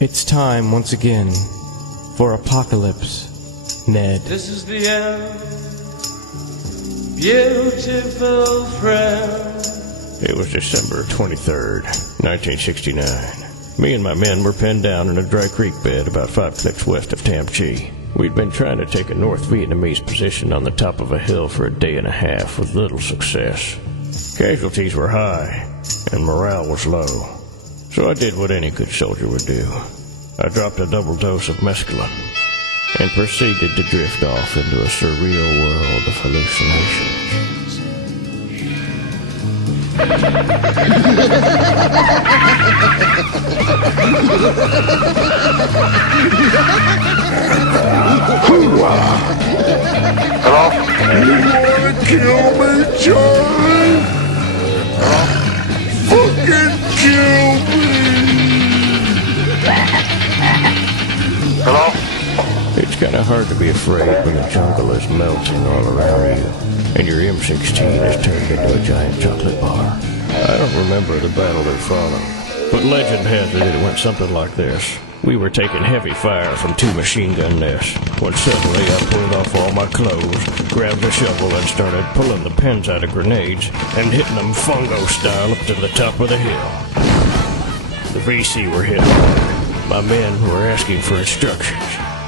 It's time once again for Apocolypse Ned. This is the end, beautiful friend. It was December 23rd, 1969. Me and my men were pinned down in a dry creek bed about 5 clicks west of Tam Chi. We'd been trying to take a North Vietnamese position on the top of a hill for a day and a half with little success. Casualties were high, and morale was low. So I did what any good soldier would do. I dropped a double dose of mescaline and proceeded to drift off into a surreal world of hallucinations. Hello? You wanna kill me, Charlie? Hello? Fucking kill me! Hello? It's kind of hard to be afraid when the jungle is melting all around you, and your M16 is turned into a giant chocolate bar. I don't remember the battle that followed, but legend has it went something like this. We were taking heavy fire from 2 machine gun nests, when suddenly I pulled off all my clothes, grabbed a shovel and started pulling the pins out of grenades and hitting them fungo style up to the top of the hill. The VC were hit hard. My men were asking for instructions,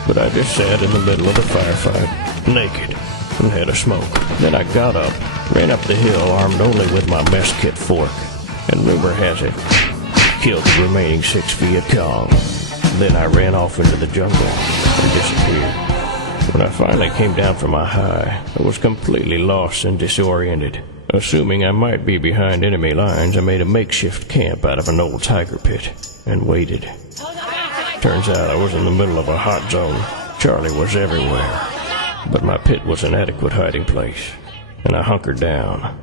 but I just sat in the middle of the firefight, naked, and had a smoke. Then I got up, ran up the hill armed only with my mess kit fork, and rumor has it, killed the remaining 6 Viet Cong. Then I ran off into the jungle and disappeared. When I finally came down from my high, I was completely lost and disoriented. Assuming I might be behind enemy lines, I made a makeshift camp out of an old tiger pit and waited. Turns out I was in the middle of a hot zone. Charlie was everywhere, but my pit was an adequate hiding place, and I hunkered down.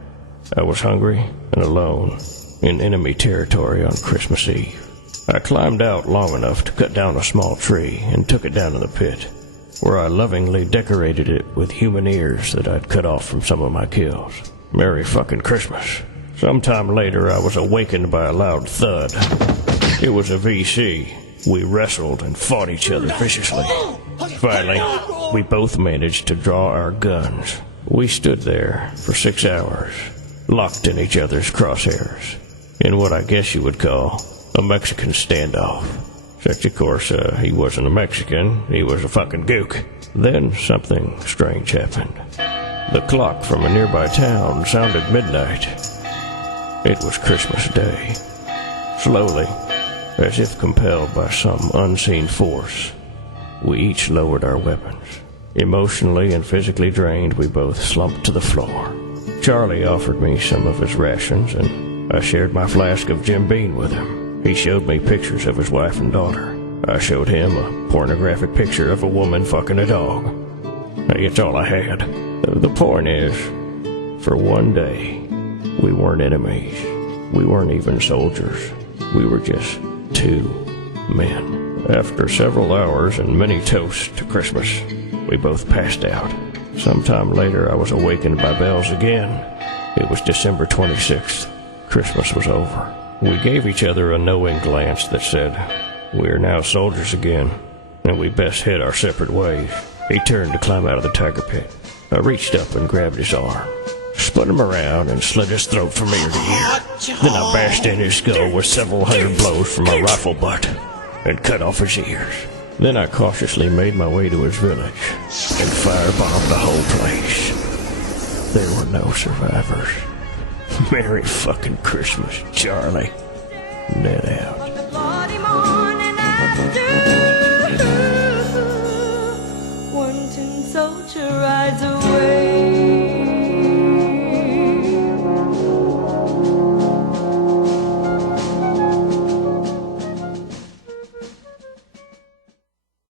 I was hungry and alone in enemy territory on Christmas Eve. I climbed out long enough to cut down a small tree and took it down to the pit, where I lovingly decorated it with human ears that I'd cut off from some of my kills. Merry fucking Christmas. Sometime later, I was awakened by a loud thud. It was a VC. We wrestled and fought each other viciously. Finally, we both managed to draw our guns. We stood there for 6 hours, locked in each other's crosshairs, in what I guess you would call a Mexican standoff. Except, of course, he wasn't a Mexican, he was a fucking gook. Then something strange happened. The clock from a nearby town sounded midnight. It was Christmas Day. Slowly, as if compelled by some unseen force, we each lowered our weapons. Emotionally and physically drained, we both slumped to the floor. Charlie offered me some of his rations, and I shared my flask of Jim Beam with him. He showed me pictures of his wife and daughter. I showed him a pornographic picture of a woman fucking a dog. Hey, it's all I had. The point is, for one day, we weren't enemies. We weren't even soldiers. We were just 2 men. After several hours and many toasts to Christmas, we both passed out. Sometime later, I was awakened by bells again. It was December 26th. Christmas was over. We gave each other a knowing glance that said, "We are now soldiers again, and we best head our separate ways." He turned to climb out of the tiger pit. I reached up and grabbed his arm, spun him around, and slit his throat from ear to ear. Then I bashed in his skull with several hundred blows from my rifle butt and cut off his ears. Then I cautiously made my way to his village and firebombed the whole place. There were no survivors. Merry fucking Christmas, Charlie. Ned out.